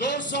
200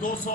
200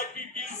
IPPs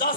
10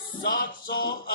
700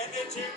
NHA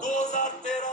2013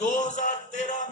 2013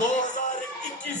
2021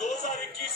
2021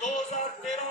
2013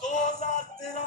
2013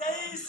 23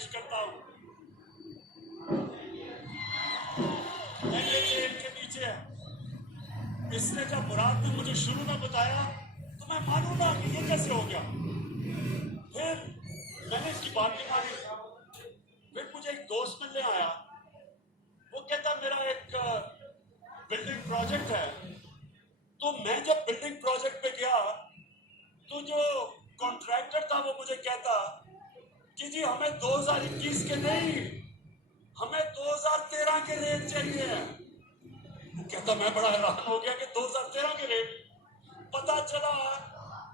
پیش کرتا ہوں. جیل کے نیچے ہے. اس نے جب مراد نے مجھے شروع میں بتایا تو میں مانوں گا کہ یہ کیسے ہو گیا. پھر میں نے اس کی بات نہیں مانی. پھر مجھے ایک دوست ملنے آیا. وہ کہتا میرا ایک بلڈنگ پروجیکٹ ہے. تو میں جب بلڈنگ پروجیکٹ پہ گیا تو جو کانٹریکٹر تھا وہ مجھے کہتا کہ جی ہمیں 2021 کے نہیں, ہمیں 2013 کے ریٹ چاہیے. وہ کہتا میں بڑا حیران ہو گیا کہ 2013 کے ریٹ. پتا چلا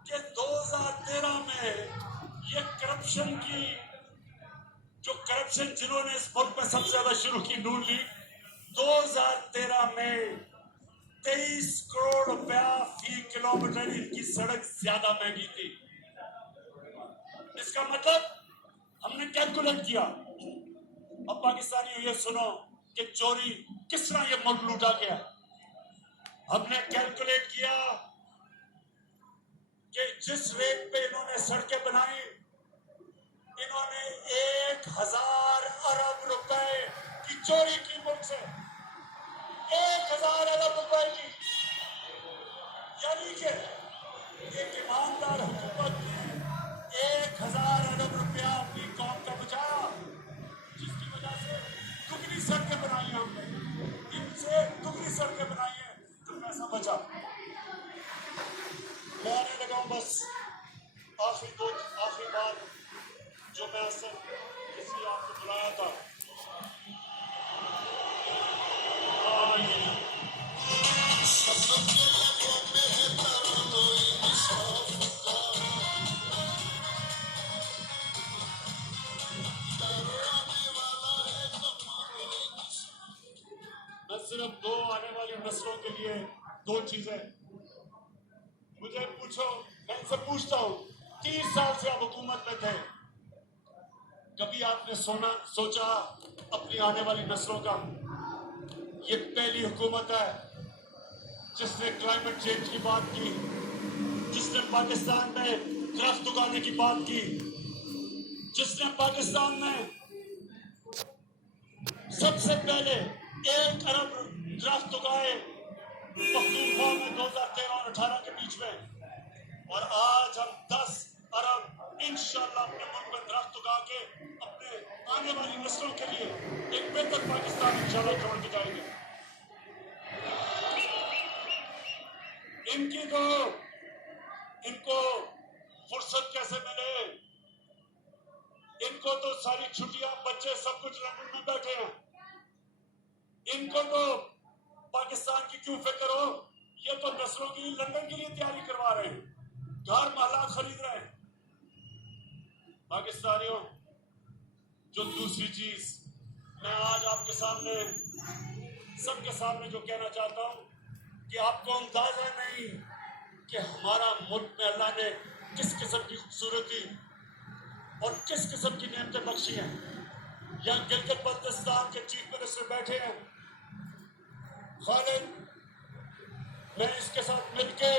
کہ 2013 میں یہ کرپشن کی جو کرپشن جنہوں نے اس ملک میں سب سے زیادہ شروع کی, نون لیگ, 2013 میں 23 کروڑ روپیہ فی کلومیٹر ان کی سڑک زیادہ مہنگی تھی. اس کا مطلب ہم نے کیلکولیٹ کیا. اب پاکستانیوں یہ سنو کہ چوری کس طرح یہ ملک لوٹا گیا. ہم نے کیلکولیٹ کیا کہ جس ریٹ پہ انہوں نے سڑکیں بنائی, انہوں نے 1000 ارب روپے کی چوری کی ملک سے. 1000 ارب روپے کی. یعنی کہ ایک ایماندار حکومت نے 1000 ارب روپیہ اپنی قوم کا بچایا, جس کی وجہ سے دگنی سڑکیں بنائی ہم نے. ان سے دگنی سڑکیں بنائی ہیں تو پیسہ بچا. میں آنے لگا ہوں بس. آخری بات جو میں اصل کسی آپ کو بلایا تھا. میں صرف دو آنے والی نسلوں کے لیے دو چیزیں. مجھے پوچھو, میں ان سے پوچھتا ہوں, 30 سال سے آپ حکومت میں تھے, کبھی آپ نے سوچا اپنی آنے والی نسلوں کا؟ یہ پہلی حکومت ہے جس نے کلائمیٹ چینج کی بات کی, جس نے پاکستان میں درخت اگانے کی بات کی, جس نے پاکستان میں سب سے پہلے 1 ارب درخت اگائے پختونخوا میں 2013 اور 18 کے بیچ میں. اور آج ہم 10 ارب انشاءاللہ اپنے ملک میں درخت اگا کے اپنے آنے والی نسلوں کے لیے ایک بہتر پاکستان انشاءاللہ چھوڑ کے جائیں گے. ان کو فرصت کیسے ملے؟ ان کو تو ساری چھٹیاں, بچے سب کچھ لندن میں بیٹھے ہیں. ان کو تو پاکستان کی کیوں فکر ہو؟ یہ تو نسلوں کی لندن کے لیے تیاری کروا رہے ہیں, گھر محلات خرید رہے ہیں. پاکستانیوں, جو دوسری چیز میں آج آپ کے سامنے سب کے سامنے جو کہنا چاہتا ہوں کہ آپ کو اندازہ نہیں کہ ہمارا ملک میں اللہ نے کس قسم کی خوبصورتی اور کس قسم کی نعمتیں بخشی ہیں. یہاں گلگت بلتستان کے چیف منسٹر بیٹھے ہیں خالد. میں اس کے ساتھ مل کے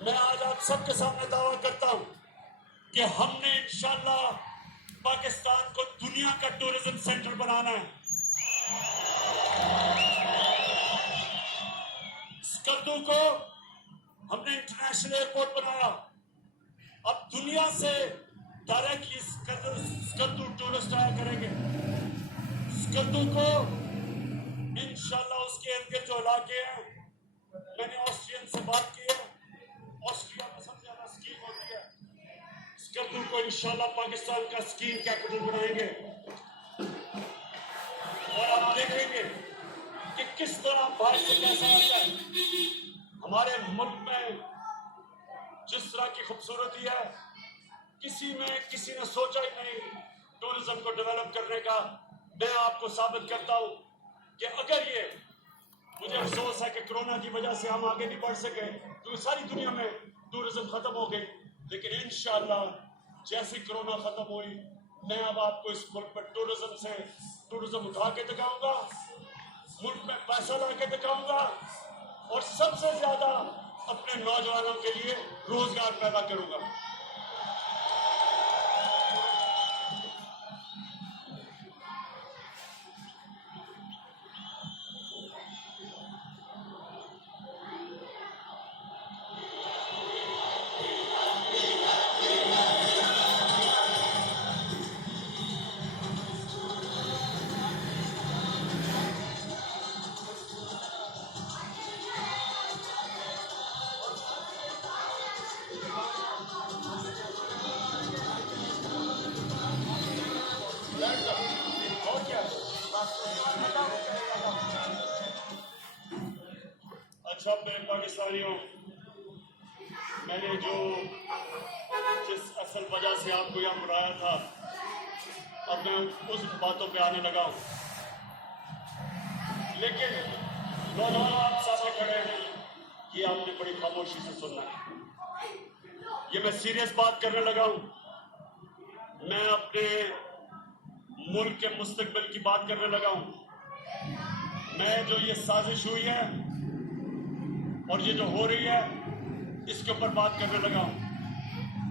میں آج آپ سب کے سامنے دعویٰ کرتا ہوں کہ ہم نے انشاءاللہ پاکستان کو دنیا کا ٹورزم سینٹر بنانا ہے. اسکردو کو ہم نے انٹرنیشنل ایئرپورٹ بنایا. اب دنیا سے ڈائریکٹلی اسکردو ٹورسٹ آیا کریں گے. اسکردو کو انشاءاللہ اس کے ارد گرد جو علاقے ہیں, میں نے آسٹرین سے بات کی ہے, آسٹریا میں سب سے زیادہ اسکیم ہوتی ہے. اسکردو کو انشاءاللہ پاکستان کا اسکیم کیپٹل بنائیں گے. اور آپ دیکھیں گے کہ کس طرح باہر سے پیسہ آتا ہے. ہمارے ملک میں جس طرح کی خوبصورتی ہے, کسی نے سوچا ہی نہیں ٹورزم کو ڈیولپ کرنے کا. میں آپ کو ثابت کرتا ہوں کہ اگر یہ, مجھے افسوس ہے کہ کرونا کی وجہ سے ہم آگے نہیں بڑھ سکے, کیونکہ ساری دنیا میں ٹورزم ختم ہو گئی, لیکن انشاءاللہ جیسی کرونا ختم ہوئی, میں اب آپ کو اس ملک میں ٹورزم اٹھا کے دکھاؤں گا, ملک میں پیسہ لا کے دکھاؤں گا, اور سب سے زیادہ اپنے نوجوانوں کے لیے روزگار پیدا کروں گا. اچھا میرے پاکستانیوں، میں نے جس اصل وجہ سے آپ کو یہاں بلایا تھا، اب میں اس باتوں پہ آنے لگا ہوں. لیکن نوجوان آپ سامنے کھڑے ہیں، یہ آپ نے بڑی خاموشی سے سننا ہے. یہ میں سیریس بات کرنے لگا ہوں. میں اپنے ملک کے مستقبل کی بات کرنے لگا ہوں. میں جو یہ سازش ہوئی ہے اور یہ جو ہو رہی ہے اس کے اوپر بات کرنے لگا ہوں.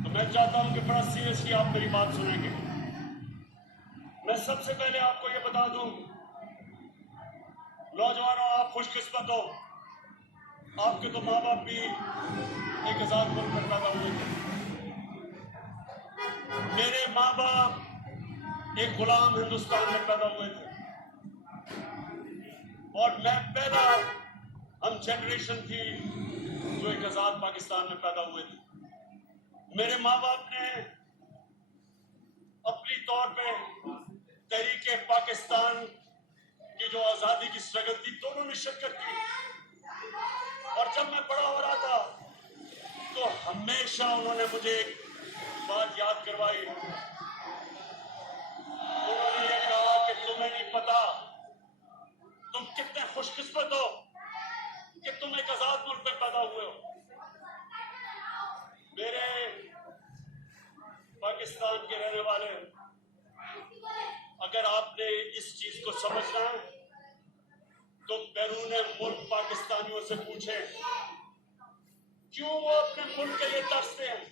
تو میں چاہتا ہوں کہ بڑا سیریسلی آپ میری بات سنیں گے. میں سب سے پہلے آپ کو یہ بتا دوں، نوجوانوں آپ خوش قسمت ہو، آپ کے تو ماں باپ بھی ایک آزاد ملک میں پیدا ہوئے تھے. میرے ماں باپ ایک غلام ہندوستان میں پیدا ہوئے تھے، اور میں پہلا ہم جنریشن تھی جو ایک آزاد پاکستان میں پیدا ہوئے تھے. میرے ماں باپ نے اپنی طور پہ تحریک پاکستان کی جو آزادی کی سٹرگل تھی دونوں نے شرکت کی. اور جب میں بڑا ہو رہا تھا تو ہمیشہ انہوں نے مجھے ایک بات یاد کروائی. انہوں نے یہ کہا کہ تمہیں نہیں پتا تم کتنے خوش قسمت ہو کہ تم ایک آزاد ملک میں پیدا ہوئے ہو. میرے پاکستان کے رہنے والے، اگر آپ نے اس چیز کو سمجھنا ہے تو بیرون ملک پاکستانیوں سے پوچھیں کیوں وہ اپنے ملک کے لیے ترستے ہیں،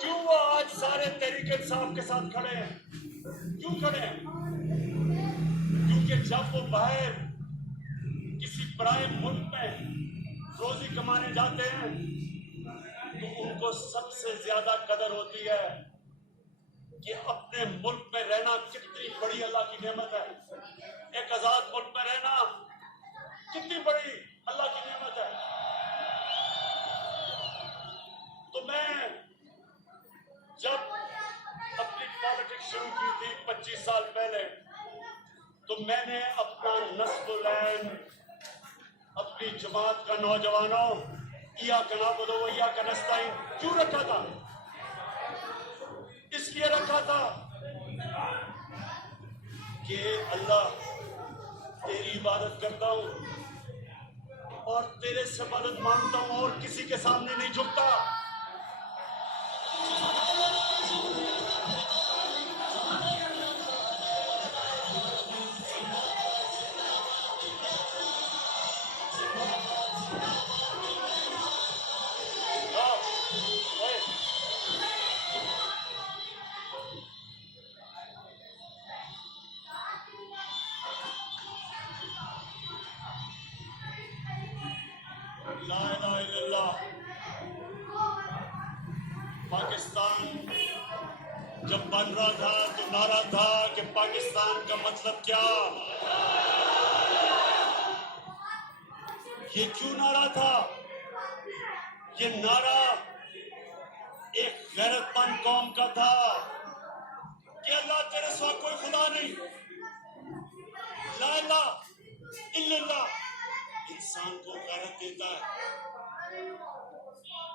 کیوں وہ آج سارے تحریک انصاف کے ساتھ کھڑے ہیں. کیوں کھڑے ہیں؟ کیونکہ جب وہ باہر کسی پرائے ملک میں روزی کمانے جاتے ہیں تو ان کو سب سے زیادہ قدر ہوتی ہے کہ اپنے ملک میں رہنا کتنی بڑی اللہ کی نعمت ہے. ایک آزاد ملک میں رہنا کتنی بڑی اللہ کی نعمت ہے. تو میں جب اپنی پالیٹکس شروع کی تھی 25 سال پہلے، تو میں نے اپنا نصب العین اپنی جماعت کا نوجوانوں ایاک نعبد و ایاک نستعین کیوں رکھا تھا؟ اس لیے رکھا تھا کہ اللہ تیری عبادت کرتا ہوں اور تیرے سے مدد مانگتا ہوں اور کسی کے سامنے نہیں جھکتا. لا الہ الا اللہ. پاکستان جب بن رہا تھا تو نعرہ تھا کہ پاکستان کا مطلب کیا. یہ کیوں نعرہ تھا؟ یہ نعرہ ایک غیرت مند قوم کا تھا کہ اللہ تیرے سوا کوئی خدا نہیں، لا الہ الا اللہ. انسان کو غیرت دیتا ہے.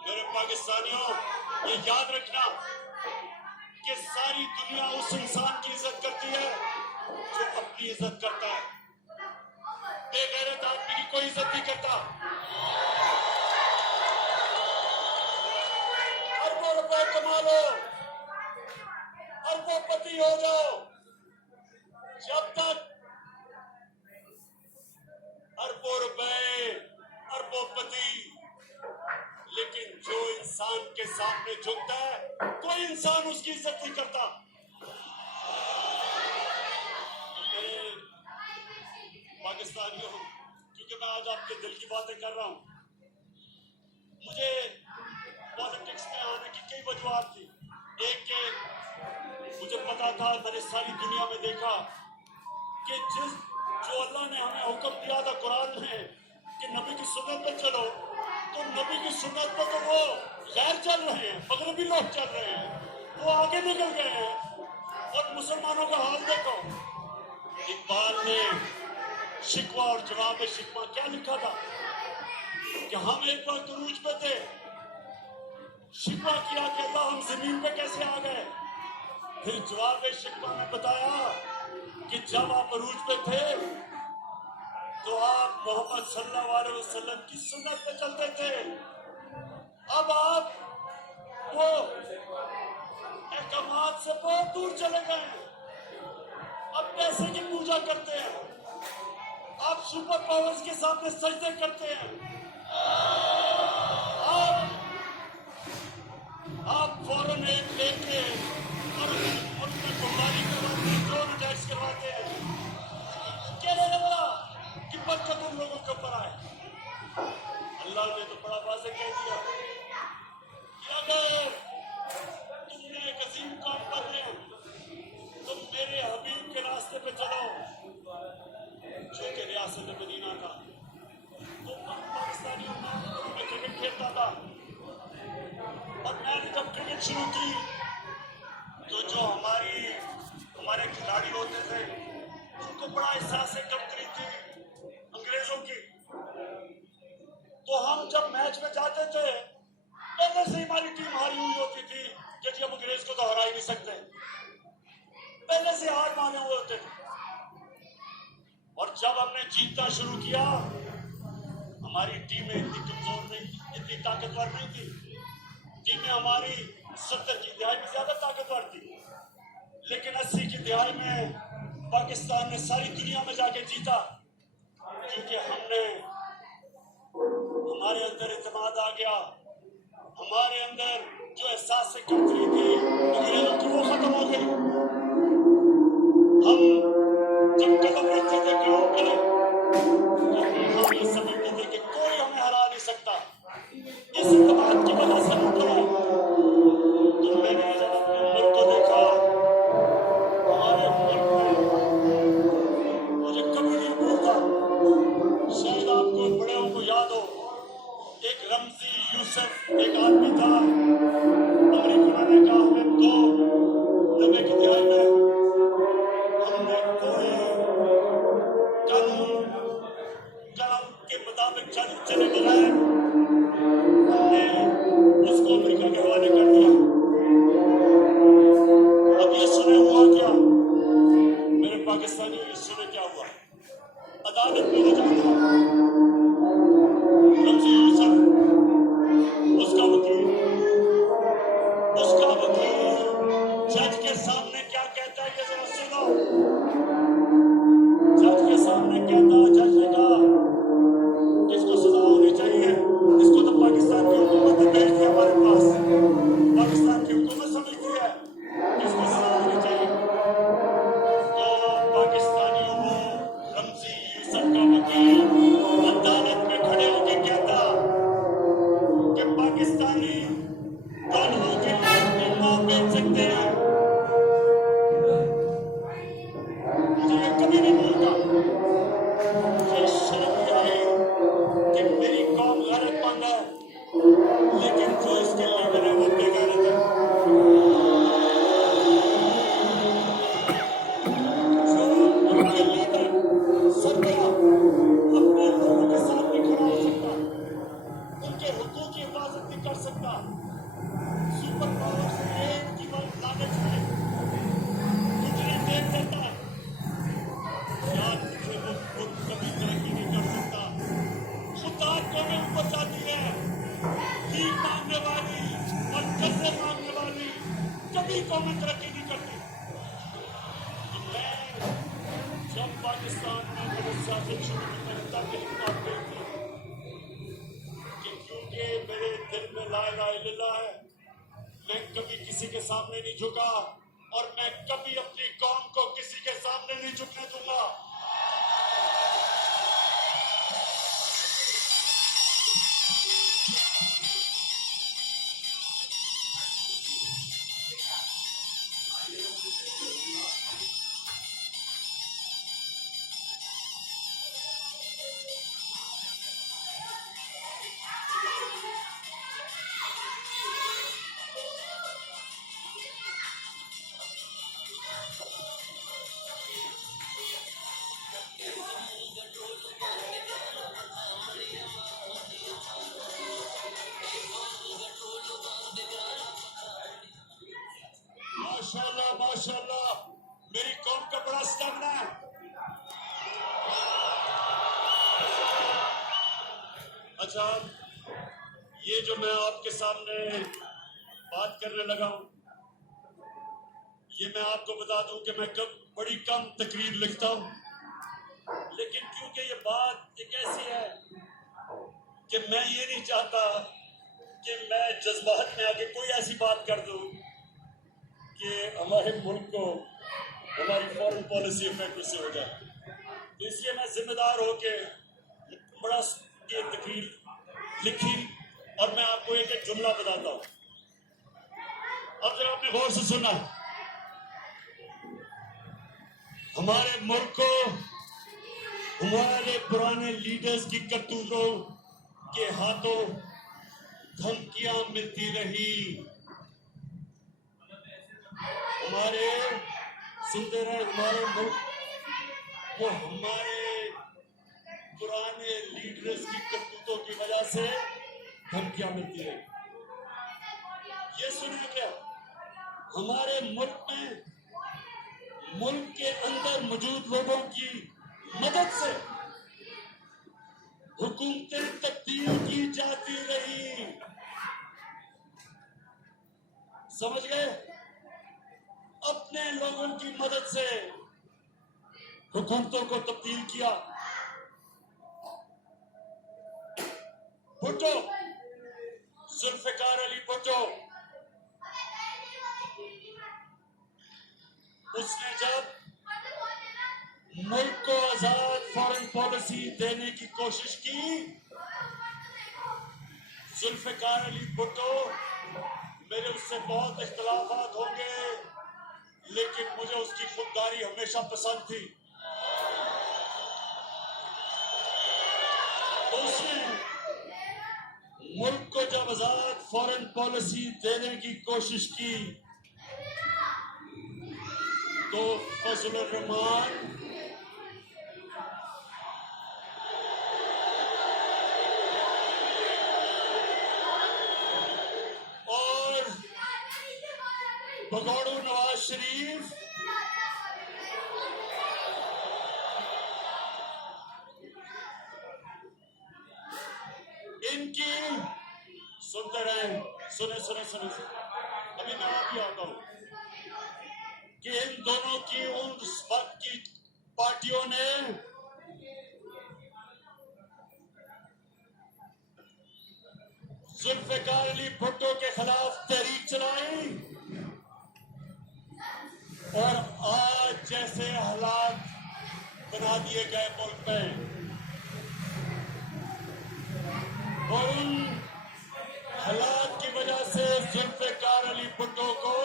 میرے پاکستانیوں یہ یاد رکھنا کہ ساری دنیا اس انسان کی عزت کرتی ہے جو اپنی عزت کرتا ہے. بے غیرت آدمی کی کوئی عزت نہیں کرتا. اربوں روپے کما لو، اربوں پتی ہو جاؤ، جب تک اربوں روپے اربوں پتی، لیکن جو انسان کے سامنے جھکتا ہے کوئی انسان اس کی عزت نہیں کرتا. پاکستانیوں، کیونکہ میں آج آپ کے دل کی باتیں کر رہا ہوں، مجھے پالیٹکس میں آنے کی کئی وجوہات تھی. ایک کہ مجھے پتا تھا، میں نے ساری دنیا میں دیکھا کہ جو اللہ نے ہمیں حکم دیا تھا قرآن میں کہ نبی کی سنت پہ چلو، تو نبی کی سنت پہ تو وہ غیر چل رہے ہیں، مغربی لوگ چل رہے ہیں، وہ آگے نکل گئے ہیں. اور مسلمانوں کا حال دیکھو. اقبال نے شکوہ اور جواب شکوہ کیا لکھا تھا؟ کہ ہم ایک وقت عروج پہ تھے، شکوہ کیا کہ اللہ ہم زمین پہ کیسے آ گئے؟ پھر جواب شکوہ میں بتایا کہ جب آپ عروج پہ تھے تو آپ محمد صلی اللہ علیہ وسلم کی سنت پہ چلتے تھے، اب آپ وہ احکامات سے بہت دور چلے گئے، اب پیسے کی پوجا کرتے ہیں، آپ سپر پاورز کے سامنے سجدے کرتے ہیں، آپ فوراً ایک لے کے اور ان میں بمباری کرواتے ہیں، ڈرون اٹیکس کرواتے ہیں، کہنے لگا کہ برکت ان لوگوں کے اوپر آئے۔ اللہ نے تو بڑا واضح کہہ دیا کہ اگر تم نے ایک عظیم کام کرنے تم میرے حبیب کے راستے پہ چلو، جو کہ ریاست مدینہ تھا۔ تو پاکستانیوں میں کرکٹ کھیلتا تھا، اور میں نے جب کرکٹ شروع کی تو جو ہمارے کھلاڑی ہوتے تھے ان کو بڑا احساس کمتری تھی انگریزوں کی، تو ہم جب میچ میں جاتے تھے پہلے سے ہماری ٹیم ہاری ہوئی ہوتی تھی کہ جی ہم انگریز کو تو ہرا ہی نہیں سکتے، پہلے سے ہار مانے ہوئے ہوتے تھے۔ اور جب ہم نے جیتنا شروع کیا ہماری ٹیمیں اتنی کمزور نہیں تھی، اتنی طاقتور نہیں تھی، ٹیمیں ہماری 70 کی دہائی میں زیادہ طاقتور تھی، لیکن 80 کی دہائی میں پاکستان نے ساری دنیا میں جا کے جیتا، کیونکہ ہمارے اندر اعتماد آ گیا، ہمارے اندر جو احساس سے کمتری تھی انگریزوں کی وہ ختم ہو گئی۔ ہم جب قدم رکھتے تھے گراؤنڈ پہ تو ہم یہ سمجھتے تھے کہ کوئی ہمیں ہرا نہیں سکتا، اس اعتماد کی وجہ سے ہم پڑے۔ تو میں نے جب اپنے ملک کو دیکھا، ہمارے ملک میں مجھے کبھی نہیں بھولتا، شاید آپ کو بڑوں کو یاد ہو، ایک رمزی یوسف ایک آدمی تھا، امریکہ نے کہا ہمیں دو 90 کی دہائی میں ہم نے کوئی قانون کے مطابق چلے بغیر ہم نے اس کو امریکہ کے حوالے کر دیا۔ اب یہ سنے ہوا کیا میرے پاکستانی، یہ سنے کیا ہوا؟ عدالت میں وہ جانا رمزی یوسف، اس کا وکیل جج کے سامنے کیا کہتا ہے یہ ذرا سنو۔ جج کے سامنے کہتا، جج نے کہا اس کو سزا ہونی چاہیے، اس کو تو پاکستان کی حکومت نے بھیج دیا ہمارے پاس، پاکستان کی حکومت سمجھتی ہے کہ اس کو سزا ہونی چاہیے۔ تو پاکستانیوں کو رمزی یوسف کا وکیل عدالت میں کھڑے ہو کے کہتا کہ پاکستانی قانونوں کے لیے اپنی ماں بیچ سکتے ہیں۔ مجھے یہ کبھی نہیں بھولتا، مجھے شرم نہیں آئی کہ میری قوم غیرت مند ہے، لیکن جو اس کے لیڈر ہیں وہ بے غیرت ہے۔ جو ان کے لیڈر سربراہ اپنے لوگوں کے ساتھ نہیں کھڑا ہو سکتا، ان کے حقوق کی حفاظت نہیں کر سکتا، سپر پاور سے ایک کی لالچ میں گزری دیکھ دیتا ہے، یاد مجھے وہ خود کبھی ترقی نہیں کر سکتا۔ خدا قومیں اوپر جاتی ہے، بھیک مانگنے والی اور قرضے مانگنے والی کبھی قومیں ترقی نہیں کرتی۔ تو میں جب پاکستان میں میرے سیاست شروع کی میں نے تاکہ ایک بات کہی تھی کہ کیونکہ میرے دل میں لا الہ الا اللہ ہے، میں کبھی کسی کے سامنے نہیں جھکا، اور میں کبھی اپنی قوم کو کسی کے سامنے نہیں جھکنے دوں گا۔ ماشاءاللہ میری قوم کا بڑا اسٹیمنا ہے. اچھا یہ جو میں آپ کے سامنے بات کرنے لگا ہوں یہ میں آپ کو بتا دوں کہ میں بڑی کم تقریر لکھتا ہوں, لیکن کیونکہ یہ بات ایک ایسی ہے کہ میں یہ نہیں چاہتا کہ میں جذبات میں آگے کوئی ایسی بات کر دوں کہ ہمارے ملک کو ہماری فورن پالیسی افیکٹ سے ہو جائے. تو اس لیے میں ذمہ دار ہو کے بڑا یہ تقریر لکھی اور میں آپ کو ایک ایک جملہ بتاتا ہوں. اب ذرا آپ نے غور سے سننا, ہمارے ملک کو ہمارے پرانے لیڈرز کی کرتوتوں کے ہاتھوں دھمکیاں ملتی رہی. ہمارے سنتے رہے ہمارے ملک وہ ہمارے پرانے لیڈرز کی کرتوتوں کی وجہ سے دھمکیاں ملتی رہی. یہ سنیں کیا ہمارے ملک میں ملک کے اندر موجود لوگوں کی مدد سے حکومتیں تبدیل کی جاتی رہی. سمجھ گئے؟ اپنے لوگوں کی مدد سے حکومتوں کو تبدیل کیا. بھٹو, ذوالفقار علی بھٹو, اس نے جب ملک کو آزاد فارن پالیسی دینے کی کوشش کی, ذوالفقار علی بھٹو, میرے اس سے بہت اختلافات ہوں گے لیکن مجھے اس کی خودداری ہمیشہ پسند تھی. اس نے ملک کو جب آزاد فارن پالیسی دینے کی کوشش کی تو فضل الرحمان اور بگوڑو نواز شریف ان کی سنتے رہے, سنیں ابھی میں بھی آتا ہوں کہ ان دونوں کی ان وقت کی پارٹیوں نے ذوالفقار علی بھٹو کے خلاف تحریک چلائی اور آج جیسے حالات بنا دیے گئے ملک میں, اور ان حالات کی وجہ سے ذوالفقار علی بھٹو کو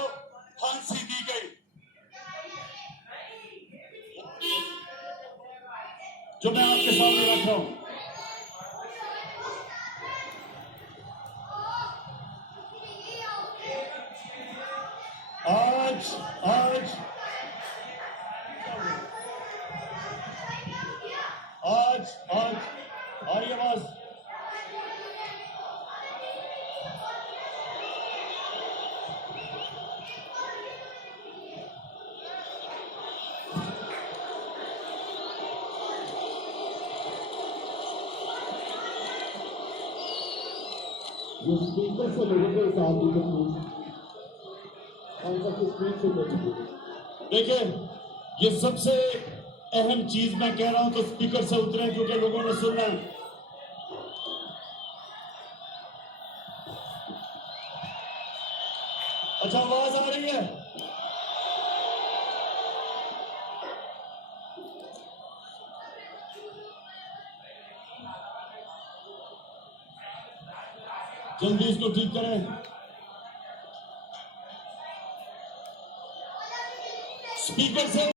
پھانسی دی گئی. جو میں آپ کے سامنے رکھ رہا ہوں, آج آ رہی آواز, جو اسپیکر سے لوگوں کے ساتھ دیکھیں یہ سب سے اہم چیز میں کہہ رہا ہوں تو اسپیکر سے اتریں کیونکہ لوگوں نے سننا ہے. اچھا آواز آ رہی ہے؟ جلدی اس کو ٹھیک کریں. اسپیکر سے